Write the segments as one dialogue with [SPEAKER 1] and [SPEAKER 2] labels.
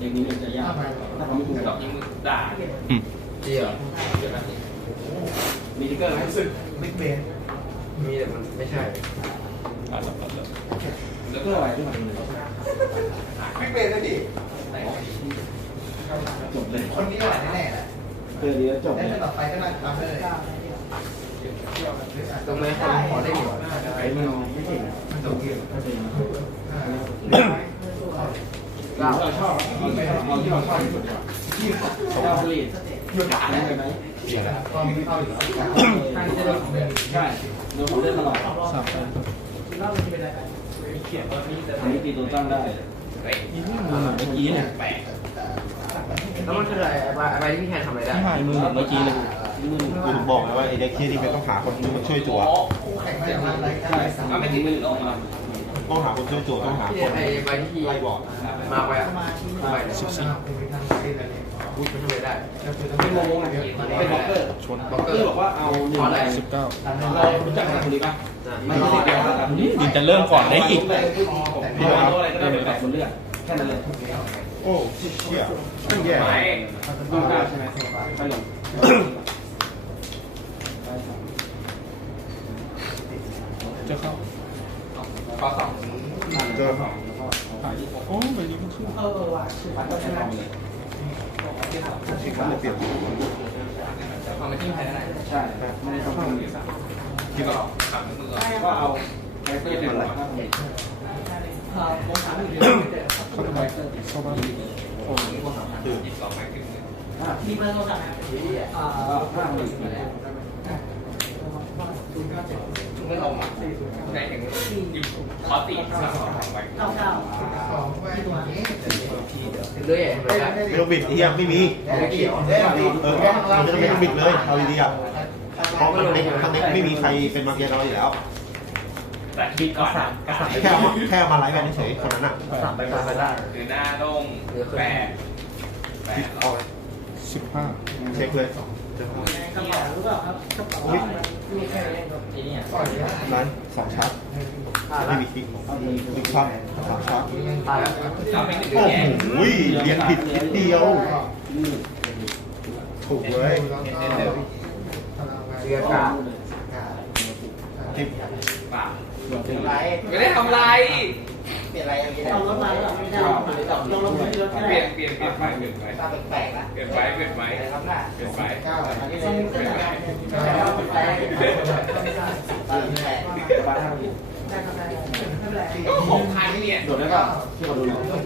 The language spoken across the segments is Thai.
[SPEAKER 1] นี้มันจะยากถ้าเขาไม่ถูกกับยิงมือด่า
[SPEAKER 2] เจี๋ย
[SPEAKER 1] มีทิกเกอร์ไหม
[SPEAKER 3] รู้สึกบิ๊กเบน
[SPEAKER 2] มีแต่มันไม่ใช่
[SPEAKER 1] แล้วก็อะไรที่มัน
[SPEAKER 3] บิ๊กเบนนะดิ
[SPEAKER 1] จบเลย
[SPEAKER 3] คนนี้หวานแน่ๆแหละ
[SPEAKER 1] เดียวจบ
[SPEAKER 3] ได้ต่อไปก็น่าทำเลย
[SPEAKER 2] ตรงนี้คนขอได้หมด
[SPEAKER 1] ไอ้มันไม่เก่ง
[SPEAKER 3] มันตกเกี่ยว
[SPEAKER 1] เราชอบเราที่เราชอบที่สุดเราผลิตหยุดด่าได้ไหม
[SPEAKER 3] ตอนนี้เข้าอยู่
[SPEAKER 1] ใช่โดนของเล่นตลอดสับไปอันนี้ตีตัวตั้งได้เมื่อกี้เนี่ย
[SPEAKER 2] แล้วมันคืออะไรที่พี่แทนทำอะไรได้
[SPEAKER 1] ที่หายมือเมื่อกี้เลย
[SPEAKER 4] กูถึงบอกนะว่าไอ้เด็กที่นี่มันต้องหาคนที่ช่วยจั่ว
[SPEAKER 3] แข่งไม่ทันเลยใช่
[SPEAKER 1] ไม่ถึงมือออกมา
[SPEAKER 4] ต้องหาคนช่วยจั่วต้องหาคน
[SPEAKER 2] ใบที่
[SPEAKER 4] ไล่บอร์ด
[SPEAKER 2] มาไปใบพูดไม่ทำอะไรได้
[SPEAKER 1] เป็นโมงเป็นบล็อกเกอร์บอกว่าเอาหนึ่งเรารู้จักคนนี้ป่ะไม่รู้เดียวกัน
[SPEAKER 4] ดินจะเริ่มก่อนได้อีก
[SPEAKER 1] อะไรก็ได้แบบคนเลือกแค่นั้นเลย
[SPEAKER 4] โอ้เชี่ยไม่แย่
[SPEAKER 1] ดูได้ใช่ไหมไม่ลง
[SPEAKER 4] จะเข้า
[SPEAKER 1] ข้อสอง
[SPEAKER 4] เจอโอ้ไปนี้มันขึ้น
[SPEAKER 3] ว่ะ
[SPEAKER 1] ปัดก็ใช่ไหม
[SPEAKER 4] ชิคกี้พายเปลี่ยน
[SPEAKER 1] ความเป็นที่ไทยได้ใช่ไม่ได้ต้องทำที่ก็ขับมือก็เอาไอ้เต้เป็นอะไร
[SPEAKER 4] เข้าไปเข้าบ้าน
[SPEAKER 3] มีเบอร์โทรศัพท์
[SPEAKER 1] ห้าหมื่น
[SPEAKER 2] ไม่ลงอ่ะใช่ถึงขอตี3-2ไปถึงด้วย
[SPEAKER 4] ไม่ต้องบิดที่ยังไม่มีมันจะไม่ต้องบิดเลยเอาดีๆอ่ะเพราะมันในข้างในไม่มีใครเป็นมาเฟียเราอยู่แล้ว
[SPEAKER 2] แต่คิดก่อน
[SPEAKER 4] แค่มาไลฟ์กันเฉยคนนั้นอ่ะ
[SPEAKER 2] 3ไปได้คือหน้าลง8
[SPEAKER 4] เอา15เช็คเลย
[SPEAKER 3] กระเป๋าหรือเปล่าครับกระเป๋ามีแค่นี้
[SPEAKER 4] นั้น2ชัดไม่มีคิก1ชัด3ชัดโอ้โหเรียนผิดนิดเดียวถูกเลย
[SPEAKER 2] เรียนกา
[SPEAKER 4] ทิป
[SPEAKER 2] ไม่ได้ทำไร
[SPEAKER 3] เปลี่ยนอะไรเอารถมาหรอไม่ได้ลงรถ
[SPEAKER 2] เปลี่ยนไปแปลกนะเปลี่ยนไป
[SPEAKER 3] ครับหน้า
[SPEAKER 2] เปลี่ยนไป
[SPEAKER 3] อันนี้ต้องเปลี่ยนไป
[SPEAKER 2] ก็ของใครเนี่ย
[SPEAKER 1] โดดได้ป่ะที่เราดู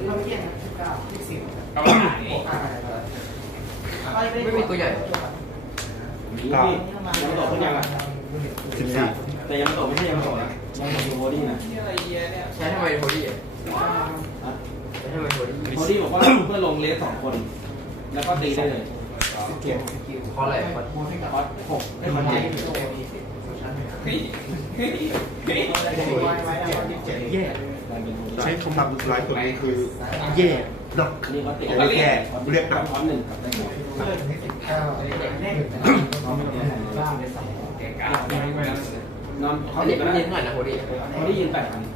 [SPEAKER 2] ไม่มีตัวใหญ่
[SPEAKER 1] ยังไม่ตกขึ้นยังอ่ะ
[SPEAKER 4] 14
[SPEAKER 1] แต่ยังไม่ตกไม่ใช่ยังไม่ตกนะยังเป็นโบดี้นะ
[SPEAKER 2] ใช้ทำไมโบดี้
[SPEAKER 1] โบดี้บอกว่าเพื่อลงเลส2 คนแล้วก็ตีได้เลย
[SPEAKER 2] เพราะอะไร
[SPEAKER 1] เพราะ6ได้คนเจ็บ
[SPEAKER 4] แย่ใช้คำนำไลฟ์ตัวนี้คือแย่หนัก
[SPEAKER 1] นี่ก็ติด
[SPEAKER 4] แย่เรียกหนัก
[SPEAKER 1] 1ครับได้นอนเขาติดก็ได้
[SPEAKER 2] ยืนเท่าไหร่นะโบดี้
[SPEAKER 1] ยืน8 พัน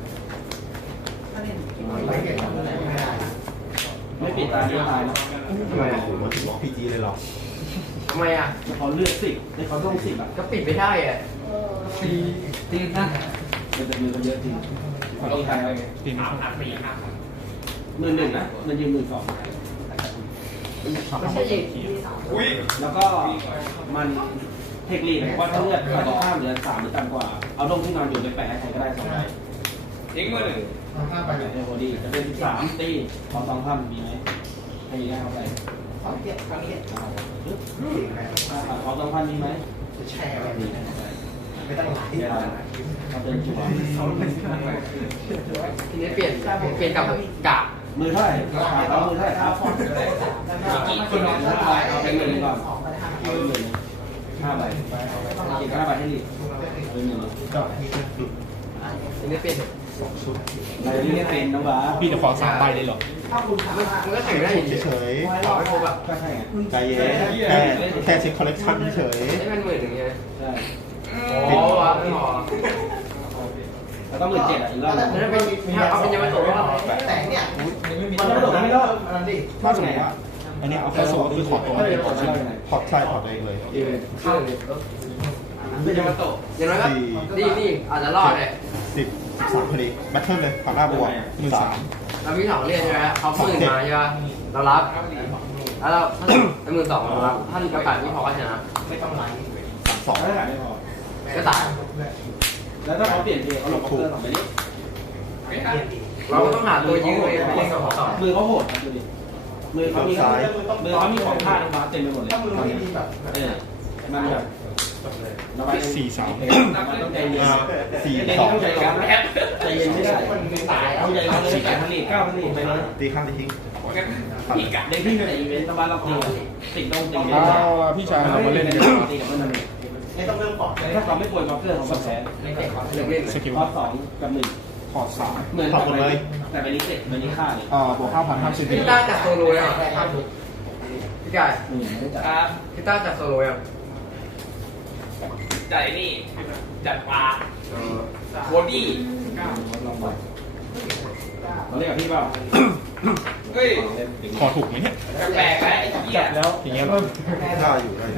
[SPEAKER 1] ไม่ปิดตาไม่ตายนะ
[SPEAKER 4] ทำไมอ่ะมันถึงล็อกพีจีเลยหรอ
[SPEAKER 2] ทำไมอ่ะ
[SPEAKER 1] เขาเลือก10ในเขาต้อง10อ่ะ
[SPEAKER 2] ก็ปิดไม่ได้อ่ะ
[SPEAKER 1] ตีนะมันจะมือกันเยอะจริงลงไทย
[SPEAKER 2] ตีนะ
[SPEAKER 1] 11,000นะมันยืน12,000
[SPEAKER 2] ไม่ใช่ยิง
[SPEAKER 1] แล้วก็มันเทคลีนว่าถ้าเลือดต่อข้ามเหลือ3หรือต่ำกว่าเอาลงที่นอนอยู่ไปแปะให้ใครก็ได้2ใบ
[SPEAKER 2] ทิ้งมือ
[SPEAKER 3] 5ไป
[SPEAKER 1] เนี่ยโบดี้จะเป็น13ตีขอ2,000มีไหมให้ยิงได้เข้าไป
[SPEAKER 3] ขอ
[SPEAKER 1] 2,000มีไหม
[SPEAKER 3] แช่ไม่ต้องไหล
[SPEAKER 1] เขาเป็นจั่ว
[SPEAKER 2] ทีนี้เปลี่ยนกับกาบ
[SPEAKER 1] มือเท่าไหร่เอามือเท่าไหร่ครับคนน้องเอาเป็น1ก่อนเอาเป็น5 ใบอีก5 ใบให้ลีเป็น1
[SPEAKER 4] ก็
[SPEAKER 2] ทีนี้เปลี่ยน
[SPEAKER 4] ชุด
[SPEAKER 1] อะไรที่นี่เป็นน้องบ้า
[SPEAKER 4] พี่จะขอ3 ใบเลยเหรอ
[SPEAKER 2] มันก็แข่งได้
[SPEAKER 4] เฉย
[SPEAKER 2] ๆไม่ครบอ่ะ
[SPEAKER 1] ก็ใช่ไง
[SPEAKER 4] ใจเย็นแค่เช็คคอลเลคชันเฉย
[SPEAKER 2] ให้มัน10,000ไง
[SPEAKER 1] ใช่
[SPEAKER 2] โอ้วะไม่พอ
[SPEAKER 1] แล้วก็17,000อีกรอบ
[SPEAKER 2] แล้วเป็นเอาเป็นยังไงตัวว่า
[SPEAKER 3] แต่เนี่ย
[SPEAKER 1] มันไม่ตกไม่ไม่รอดอันนั้นดิ
[SPEAKER 4] ถ้าสมมติว่าอันนี้เอาแค่โซ่คือถอดตัวมันเองก่อนใช่ไหมถอดใช่ถอดตัวเองเลย
[SPEAKER 2] เป็นยามาโตะอย่างน้อยก็นี่อาจจะรอดเลย
[SPEAKER 4] 13พอดีแบทเทิลเลยฝั่งหน้าบวก3
[SPEAKER 2] เรามี2เรียนใช่ไหมเขาพูดมาใช่ไหมเรารับแล้วเราถ้าเป็น12เรารับถ้ามีประกาศนี่พอก็ชนะไม่ต้องไล่
[SPEAKER 4] 2
[SPEAKER 2] ก็ตาย
[SPEAKER 1] แล้วถ้าเขาเปลี่ยนเกมเขาลงเครื่องของไปนี่
[SPEAKER 2] เราก็ต้องหาตัวยื้อเลย
[SPEAKER 1] มือเขาโหดดูดิมือเขามีของท่าในบ้านเต็มไปหมดเลยมันแบบระบาย
[SPEAKER 4] 4-3
[SPEAKER 1] มันต้องใจเย็น
[SPEAKER 4] 4-2
[SPEAKER 1] ต้องใจร้อนใจเย็นไม่ได้ต้องใจร้อนเลย8,000 ไปเลย
[SPEAKER 4] ตีข้างตีทิ้ง
[SPEAKER 1] เด็กที่อยู่ในอีเวนต์บ้านเราตีติดตรงติด
[SPEAKER 5] เอาพี่ชายเรามาเล่นกัน
[SPEAKER 1] ตีกับมันไม่ต้องเริ่มก่อนถ้าเขาไม่ป่วยมาเพื่อนของแพ้
[SPEAKER 5] สกิล
[SPEAKER 1] ข้อ2 กับ 1
[SPEAKER 5] ถอดสาม
[SPEAKER 1] เหมือนแต่เป็นลิเซ็ตเป็นลิค่าเลย
[SPEAKER 5] บวก5,050
[SPEAKER 2] พี่ต้าจัดโซโล่ยังพี่กาย
[SPEAKER 1] ไม่จัด
[SPEAKER 2] พี่ต้าจัดโซโล่ยัง
[SPEAKER 3] จัดนี่จัดปลาโบดี้
[SPEAKER 1] ลองไปเราเรียกกับพี่เปล่า
[SPEAKER 3] เฮ้ย
[SPEAKER 5] ขอถูกไหมเนี่ย
[SPEAKER 3] แปลกๆนะไอ้เหี้ย
[SPEAKER 5] แล้วอย่างเงี้ย
[SPEAKER 4] ได้อยู่ได้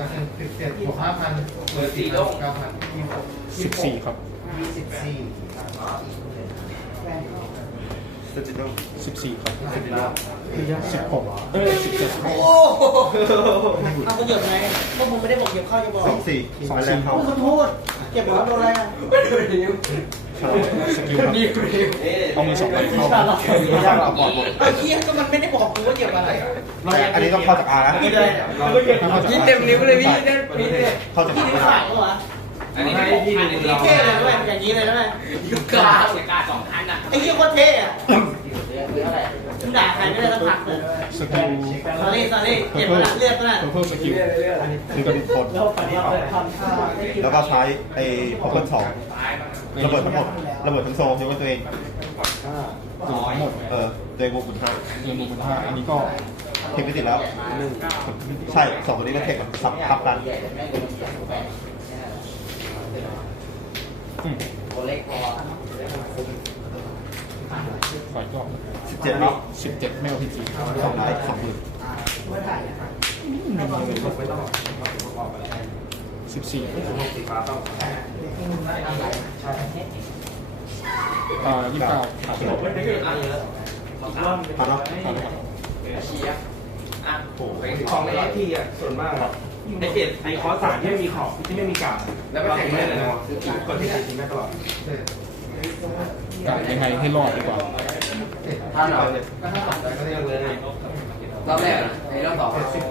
[SPEAKER 3] เบอร์4โลก
[SPEAKER 5] 14 ครับ
[SPEAKER 4] สติโด
[SPEAKER 5] 14 ครับ 16 17
[SPEAKER 3] เอาประโยชน์ไงพวกมึงไม่ได้บอกเก็บข้าวจะบอก
[SPEAKER 4] 2-4มันแรงเข้า
[SPEAKER 3] ขอโทษเก็บหัวโดนอะไรอ่ะ
[SPEAKER 5] สกิลครับเอามือ2ใบเข้า
[SPEAKER 1] ยากเราปอดหมด
[SPEAKER 3] ไอ้เหี้ยก็มันไม่ได้บอกกูว่าเก็บอะไร
[SPEAKER 4] อันนี้ต้องเข้าจาก R นะ
[SPEAKER 2] พี่เต็มนิ้วเลยพี่เต็มพี่เต็ม
[SPEAKER 4] เข้าจาก
[SPEAKER 3] พี่
[SPEAKER 4] R
[SPEAKER 3] ไม่
[SPEAKER 4] นะ
[SPEAKER 3] ขายเหรอวะ
[SPEAKER 2] อันนี้
[SPEAKER 1] ให้พี่ดู
[SPEAKER 3] นี่
[SPEAKER 1] เรา
[SPEAKER 3] เท่เลยด้วยอย่างนี้เลยด้วย
[SPEAKER 2] ยุกาสกา2,000อ่ะ
[SPEAKER 3] ไอ้เหี้ยโคตรเท่อะมึงด่าใครไม่ได้สักพักเลย
[SPEAKER 5] สกิล
[SPEAKER 3] ซารี่เก็บมาละเลือดมาละ
[SPEAKER 5] เพิ่มสกิล
[SPEAKER 4] คือกระดิ่งคนแล้วก็ใช้ไอ้พอเพิ่ม2ระเบิดทั้งหมดระเบิดทั้งโซยกเว้นตัวเอง
[SPEAKER 5] ตัวทั้งหมด
[SPEAKER 4] ตัวเองบวก15
[SPEAKER 5] เรียนบวกเป็น5อันนี้ก็
[SPEAKER 4] เทคไม่ติดแล้วใช่2ตัวนี้มันเทคมันซับกัน
[SPEAKER 5] ฝ่ายก็
[SPEAKER 4] 17เนาะ
[SPEAKER 5] 17ไม่เอาพีจี
[SPEAKER 4] 2ได้20,000
[SPEAKER 5] 14 29ขาดไปหมด
[SPEAKER 4] ผ่านเนาะ
[SPEAKER 2] เชียร์อ่ะโอ้โห
[SPEAKER 1] ของในที่อ่ะส่วนมากไอเจ็ดไอคอร์ส3ที่ไม่มีขอบที่ไม่มีกาบ
[SPEAKER 2] แล้วก็แข่งเลยนะ
[SPEAKER 1] คนที่ติดไม่ตลอด
[SPEAKER 5] กะยังไงให้รอดดีกว่า
[SPEAKER 2] ถ้าเรารอบแรกไอ้รอบต่อไป17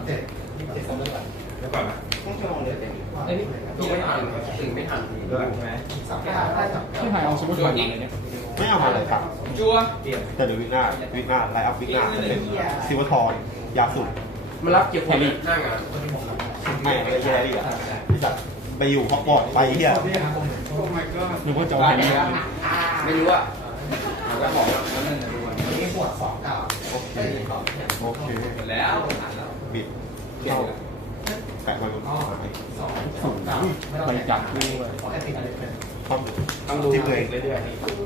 [SPEAKER 2] ดูไม่ทันถึงไม่ทัน
[SPEAKER 5] ที่ไฮเอาซูเปอร์คาร์อะไรเนี่ย
[SPEAKER 4] ไม่เอามาเลยครับ
[SPEAKER 2] จัว
[SPEAKER 4] แต่เดี๋ยววิกหน้าไลน์อัพวิกหน้าจะเป็นซิลเวอร์ทอนยาสุด
[SPEAKER 2] มารับเกี่ยวกับหน้างาน
[SPEAKER 4] ไม่เลยแย่ดิอ่ะพี่สัตว์ไปอยู่ฮอกวอตส์ไปเฮีย
[SPEAKER 5] นึกว่าจะเอาไปเนี่ย
[SPEAKER 2] ไม่รู้อ่ะ
[SPEAKER 1] แล้วบอกแล้วนั่นจะดูวัน
[SPEAKER 4] โอเค
[SPEAKER 2] แล้ว
[SPEAKER 4] บิดเข้าแปะไว้บน
[SPEAKER 5] ไปจับด้วย
[SPEAKER 4] ต้องดูตัวเองเรื่อย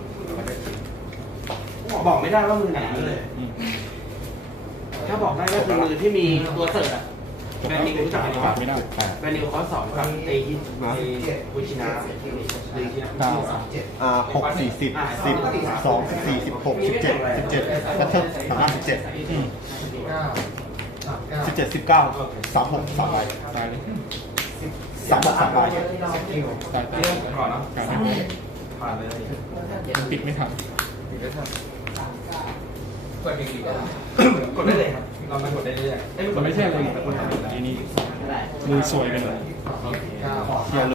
[SPEAKER 1] บอกไม่ได้ว่ามือไหนเลย ถ้าบอกได้ก็คือมือที่มีตัวเสิร์ฟอะแบนนิวรู้จักไหมครับ
[SPEAKER 5] ไม่ได้
[SPEAKER 1] แบนนิวคอร์ส2กับไอฮิตคุชินะ
[SPEAKER 5] 9
[SPEAKER 4] 6 40 10 2 4 16 17 17แล้วเทิร์นสามารถ17 17 19 36 3ใบ
[SPEAKER 5] ตายเลย
[SPEAKER 4] 36 3ใบ
[SPEAKER 5] ตายก่อนนะการให้
[SPEAKER 1] ผ่านเลย
[SPEAKER 5] ปิดไม่ทัน
[SPEAKER 2] เปิดเพลงดีได้
[SPEAKER 1] กดได้เลยครับ เราไปกดได้เรื่อย
[SPEAKER 5] มันไม่ใช่อะไรทีนี้มือสวยกันเลย
[SPEAKER 4] เฮีย